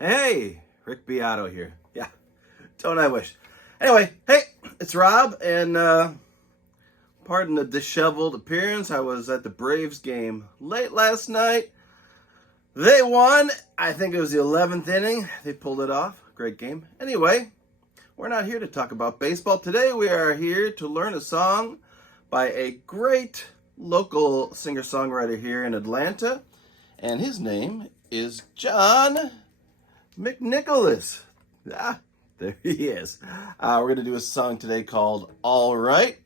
Hey, Rick Beato here. Yeah, don't I wish. Anyway, hey, it's Rob, and pardon the disheveled appearance. I was at the Braves game late last night. They won. I think it was the 11th inning. They pulled it off. Great game. Anyway, we're not here to talk about baseball. Today we are here to learn a song by a great local singer-songwriter here in Atlanta, and his name is John McNicholas. Ah, there he is. We're going to do a song today called All Right.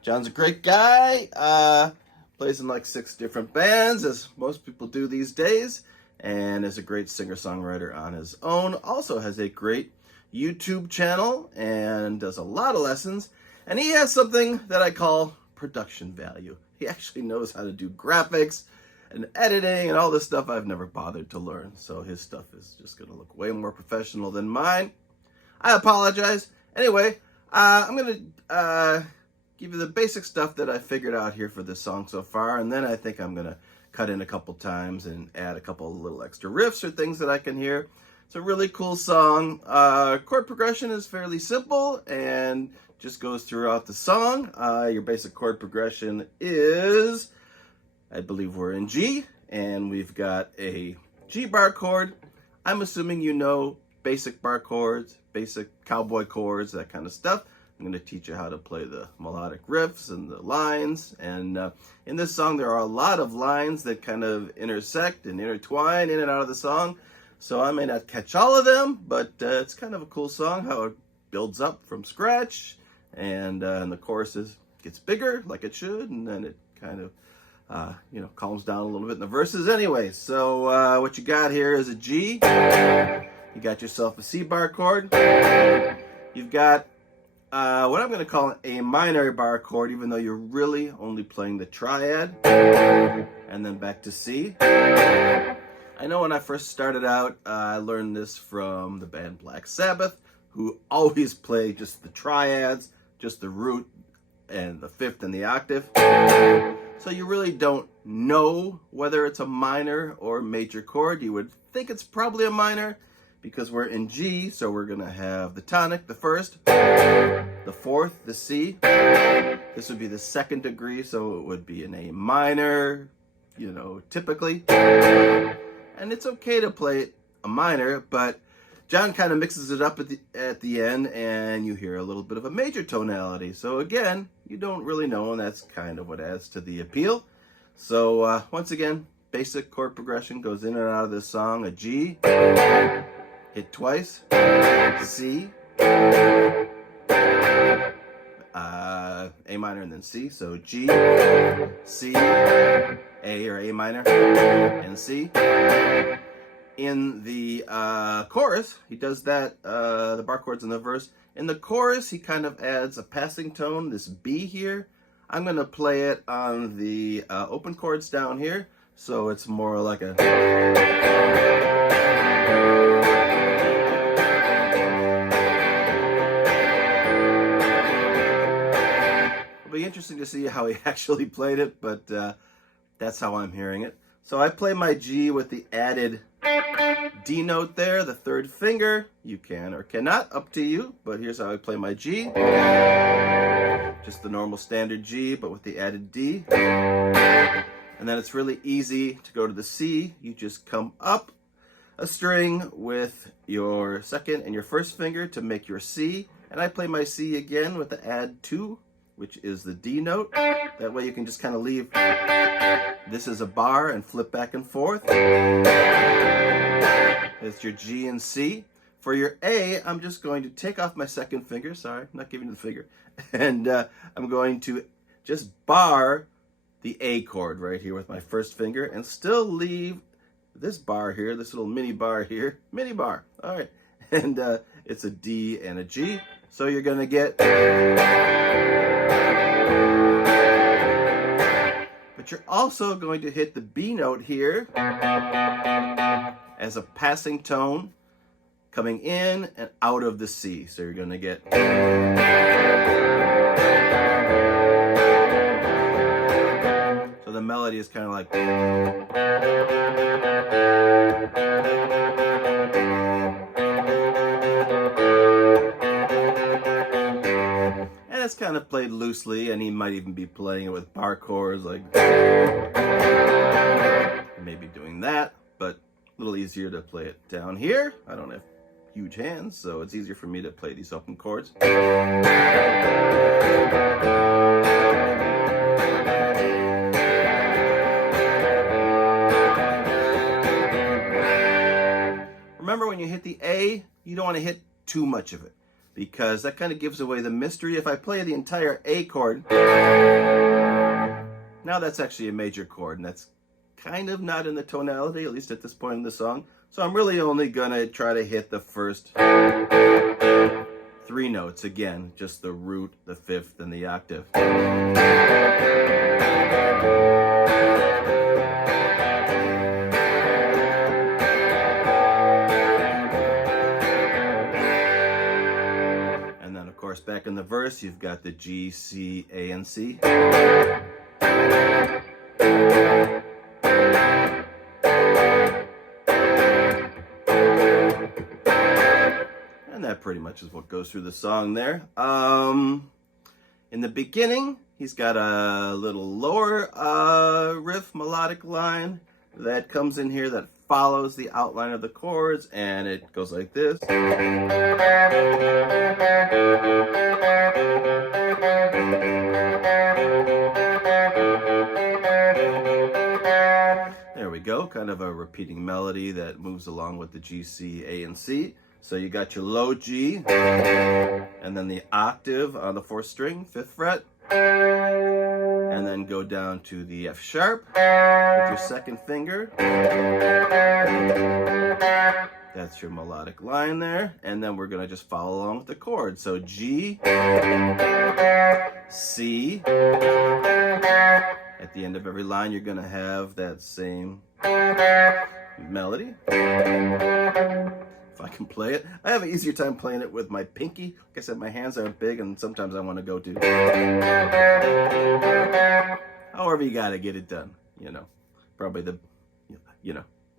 John's a great guy. Plays in like 6 different bands, as most people do these days, and is a great singer-songwriter on his own. Also has a great YouTube channel and does a lot of lessons. And he has something that I call production value. He actually knows how to do graphics and editing and all this stuff I've never bothered to learn. So his stuff is just going to look way more professional than mine. I apologize. Anyway, I'm going to give you the basic stuff that I figured out here for this song so far. And then I think I'm going to cut in a couple times and add a couple of little extra riffs or things that I can hear. It's a really cool song. Chord progression is fairly simple and just goes throughout the song. Your basic chord progression is, I believe we're in G, and we've got a G bar chord. I'm assuming you know basic bar chords, basic cowboy chords, that kind of stuff. I'm going to teach you how to play the melodic riffs and the lines. And in this song, there are a lot of lines that kind of intersect and intertwine in and out of the song. So I may not catch all of them, but it's kind of a cool song, how it builds up from scratch. And the chorus gets bigger, like it should, and then it kind of calms down a little bit in the verses anyway. So what you got here is a G. You got yourself a C bar chord. You've got what I'm going to call an A minor bar chord, even though you're really only playing the triad. And then back to C. I know when I first started out, I learned this from the band Black Sabbath, who always play just the triads, just the root and the fifth and the octave. So you really don't know whether it's a minor or major chord. You would think it's probably a minor because we're in G, so we're going to have the tonic, the first, the fourth, the C. This would be the second degree, so it would be an A minor, typically. And it's okay to play a minor, but John kind of mixes it up at the end, and you hear a little bit of a major tonality. So again, you don't really know, and that's kind of what adds to the appeal. So once again, basic chord progression goes in and out of this song. A G, hit twice, C, A minor, and then C. So G, C, A or A minor, and C. In the chorus, he does that, the bar chords in the verse. In the chorus, he kind of adds a passing tone, this B here. I'm going to play it on the open chords down here, so it's more like a... It'll be interesting to see how he actually played it, but that's how I'm hearing it. So I play my G with the added D note there, the third finger. You can or cannot, up to you, but here's how I play my G. Just the normal standard G, but with the added D. And then it's really easy to go to the C. You just come up a string with your second and your first finger to make your C. And I play my C again with the add 2 which is the D note. That way you can just kind of leave this as a bar and flip back and forth. That's your G and C. For your A, I'm just going to take off my second finger. Sorry, I'm not giving you the finger. And I'm going to just bar the A chord right here with my first finger and still leave this bar here, this little mini bar here. Mini bar. All right. And it's a D and a G. So you're going to get... But you're also going to hit the B note here as a passing tone coming in and out of the C. So you're going to get... So the melody is kind of like... And it's kind of played loosely, and he might even be playing it with bar chords, like... Maybe doing that, but a little easier to play it down here. I don't have huge hands, so it's easier for me to play these open chords. Remember, when you hit the A, you don't want to hit too much of it, because that kind of gives away the mystery. If I play the entire A chord, now that's actually a major chord, and that's kind of not in the tonality, at least at this point in the song. So I'm really only gonna try to hit the first 3 notes again, just the root, the fifth, and the octave. And then of course back in the verse you've got the G, C, A, and C. That pretty much is what goes through the song there. In the beginning, he's got a little lower riff melodic line that comes in here that follows the outline of the chords, and it goes like this. There we go, kind of a repeating melody that moves along with the G, C, A, and C. So you got your low G, and then the octave on the 4th string, 5th fret, and then go down to the F sharp with your second finger. That's your melodic line there, and then we're gonna just follow along with the chord. So G, C, at the end of every line you're gonna have that same melody. If I can play it. I have an easier time playing it with my pinky. Like I said, my hands aren't big, and sometimes I want to go to... However you got to get it done, you know. Probably the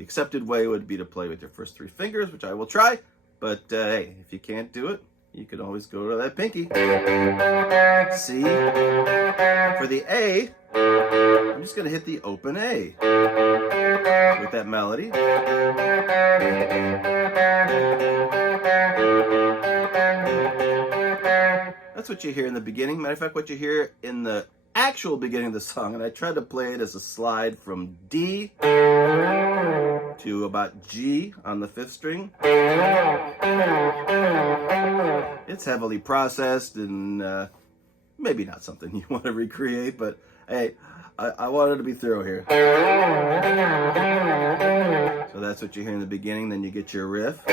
accepted way would be to play with your first 3 fingers, which I will try. But hey, if you can't do it, you can always go to that pinky. C. For the A, I'm just going to hit the open A with that melody. That's what you hear in the beginning. Matter of fact, what you hear in the actual beginning of the song, and I tried to play it as a slide from D to about G on the 5th string. It's heavily processed and maybe not something you want to recreate, but hey, I wanted to be thorough here. So that's what you hear in the beginning, then you get your riff.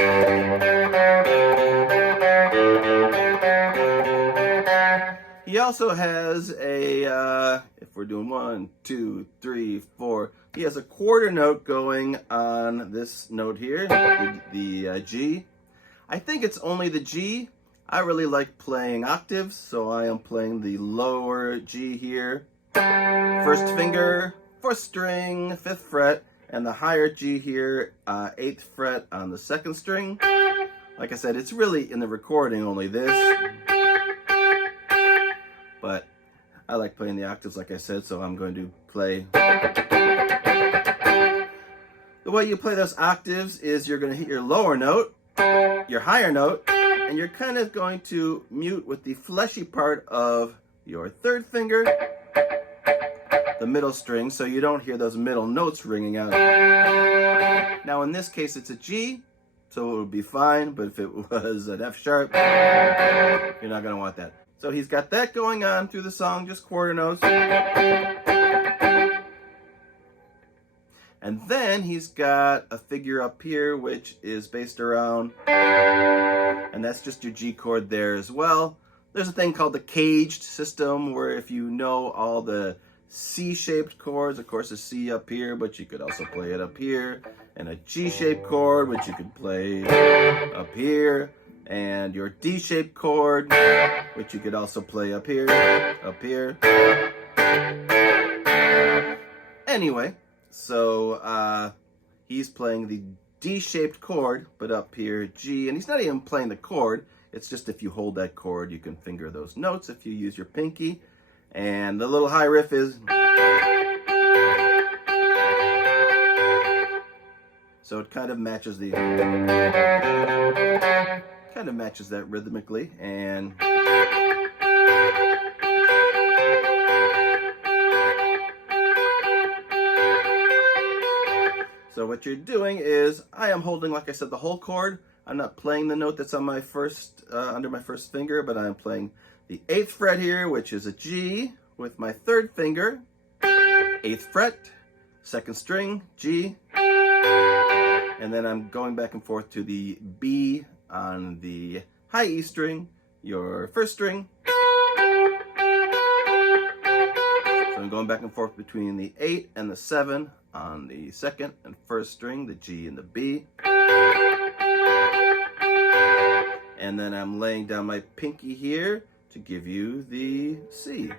He also has a, if we're doing 1, 2, 3, 4, he has a quarter note going on this note here, the G. I think it's only the G. I really like playing octaves, so I am playing the lower G here. 1st finger, 4th string, 5th fret, and the higher G here, 8th fret on the 2nd string. Like I said, it's really in the recording only this. But I like playing the octaves, like I said, so I'm going to play. The way you play those octaves is you're going to hit your lower note, your higher note, and you're kind of going to mute with the fleshy part of your third finger, the middle string, so you don't hear those middle notes ringing out. Now in this case it's a G, so it would be fine, but if it was an F sharp, you're not going to want that. So he's got that going on through the song, just quarter notes. And then he's got a figure up here, which is based around, and that's just your G chord there as well. There's a thing called the caged system, where if you know all the C-shaped chords, of course a C up here, but you could also play it up here, and a G-shaped chord, which you could play up here, and your D-shaped chord, which you could also play up here, up here. Anyway, so he's playing the D-shaped chord, but up here G, and he's not even playing the chord. It's just if you hold that chord, you can finger those notes if you use your pinky. And the little high riff is, so it kind of matches that rhythmically. And so what you're doing is, I am holding, like I said, the whole chord. I'm not playing the note that's on my first, under my first finger, but I'm playing the 8th fret here, which is a G, with my third finger, 8th fret, 2nd string, G, and then I'm going back and forth to the B on the high E string, your first string. So I'm going back and forth between the 8 and the 7 on the 2nd and 1st string, the G and the B. And then I'm laying down my pinky here to give you the C.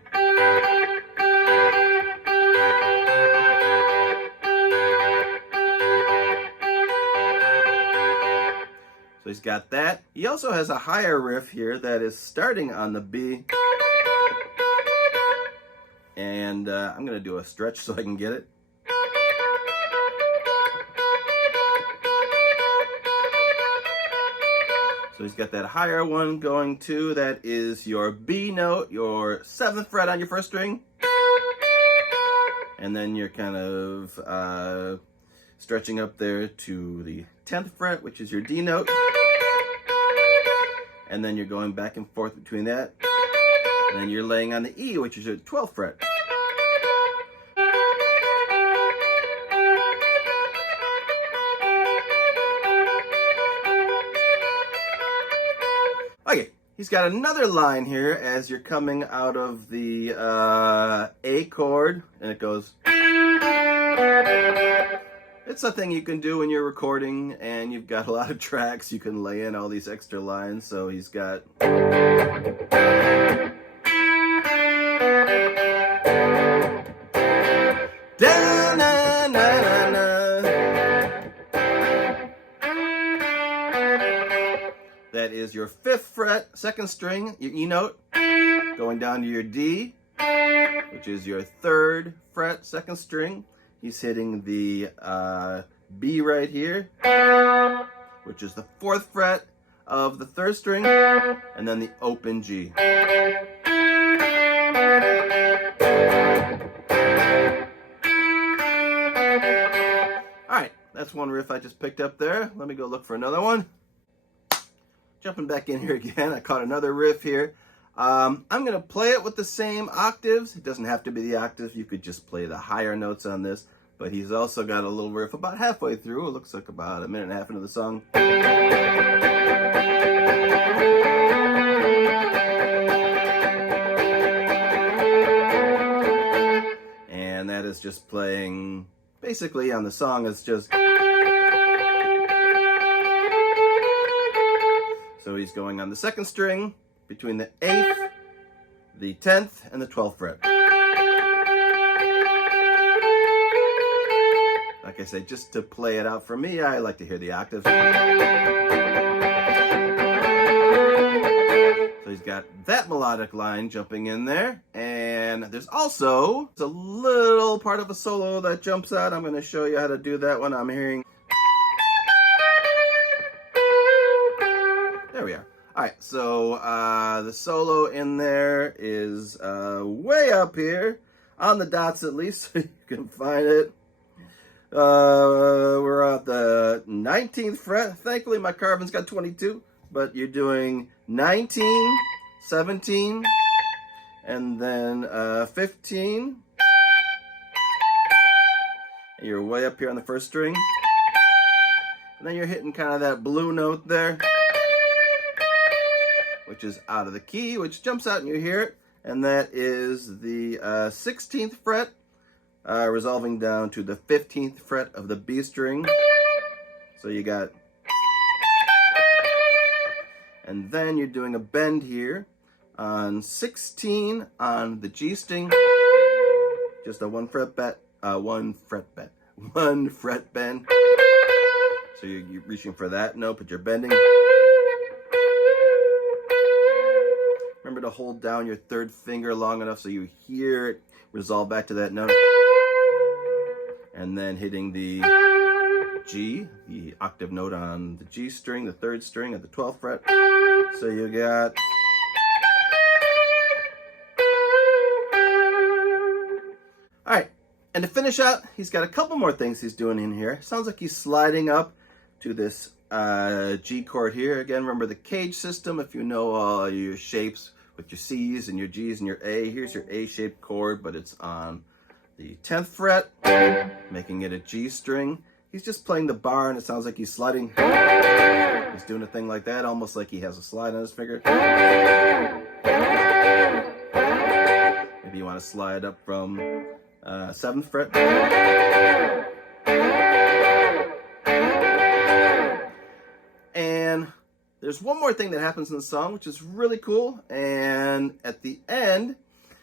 So he's got that. He also has a higher riff here that is starting on the B. And I'm going to do a stretch so I can get it. So he's got that higher one going too. That is your B note, your 7th fret on your first string. And then you're kind of stretching up there to the 10th fret, which is your D note. And then you're going back and forth between that. And then you're laying on the E, which is your 12th fret. Okay, he's got another line here as you're coming out of the A chord, and it goes. It's something you can do when you're recording and you've got a lot of tracks. You can lay in all these extra lines. So he's got. That is your 5th fret, 2nd string, your E note, going down to your D, which is your 3rd fret, 2nd string. He's hitting the B right here, which is the 4th fret of the 3rd string, and then the open G. All right, that's one riff I just picked up there. Let me go look for another one. Jumping back in here again, I caught another riff here. I'm going to play it with the same octaves. It doesn't have to be the octave. You could just play the higher notes on this. But he's also got a little riff about halfway through. It looks like about a minute and a half into the song. And that is just playing, basically on the song, it's just. So he's going on the 2nd string between the 8th, the 10th, and the 12th fret. Like I said, just to play it out for me, I like to hear the octaves. So he's got that melodic line jumping in there. And there's also a little part of a solo that jumps out. I'm going to show you how to do that one. I'm hearing. There we are. All right, so the solo in there is way up here, on the dots at least, so you can find it. We're at the 19th fret. Thankfully, my carvin's got 22, but you're doing 19, 17, and then 15. And you're way up here on the first string. And then you're hitting kind of that blue note there, which is out of the key, which jumps out and you hear it. And that is the 16th fret, resolving down to the 15th fret of the B string. So you got, and then you're doing a bend here on 16 on the G string, just a one fret bend. So you're reaching for that note, but you're bending. Remember to hold down your third finger long enough so you hear it resolve back to that note. And then hitting the G, the octave note on the G string, the third string at the 12th fret. So you got... All right, and to finish out, he's got a couple more things he's doing in here. Sounds like he's sliding up to this G chord here. Again, remember the cage system. If you know all your shapes with your C's and your G's and your A, here's your A-shaped chord, but it's on the 10th fret, making it a G string. He's just playing the bar, and it sounds like he's sliding. He's doing a thing like that, almost like he has a slide on his finger. Maybe you want to slide up from 7th fret. And there's one more thing that happens in the song, which is really cool. And at the end,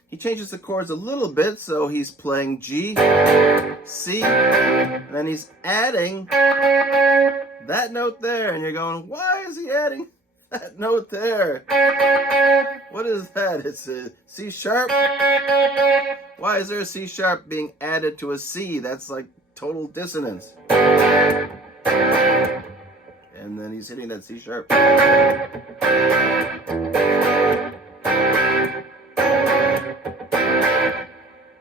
he changes the chords a little bit. So he's playing G, C, and then he's adding that note there. And you're going, why is he adding that note there? What is that? It's a C sharp. Why is there a C sharp being added to a C? That's like total dissonance. And then he's hitting that C sharp.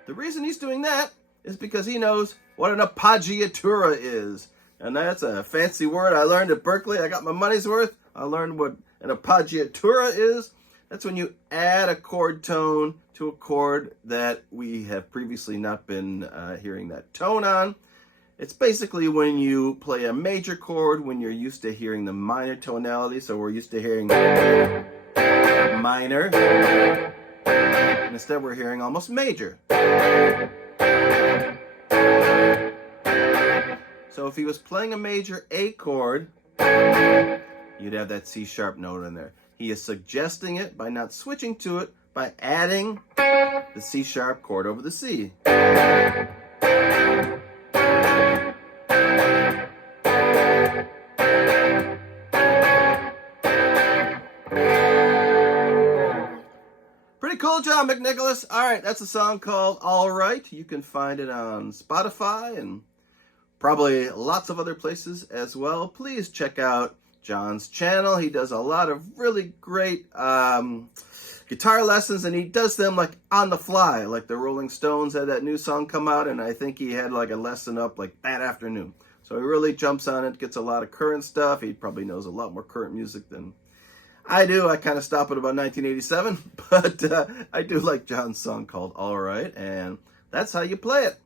The reason he's doing that is because he knows what an appoggiatura is. And that's a fancy word I learned at Berkeley. I got my money's worth. I learned what an appoggiatura is. That's when you add a chord tone to a chord that we have previously not been hearing that tone on. It's basically when you play a major chord when you're used to hearing the minor tonality. So we're used to hearing minor. And instead we're hearing almost major. So if he was playing a major A chord, you'd have that C sharp note in there. He is suggesting it by not switching to it, by adding the C sharp chord over the C. Pretty cool, John McNicholas. All right, that's a song called All Right. You can find it on Spotify and probably lots of other places as well. Please check out John's channel. He does a lot of really great guitar lessons, and he does them like on the fly. Like the Rolling Stones had that new song come out, and I think he had like a lesson up like that afternoon. So he really jumps on it, gets a lot of current stuff. He probably knows a lot more current music than I do. I kind of stop at about 1987, but I do like John's song called All Right, and that's how you play it.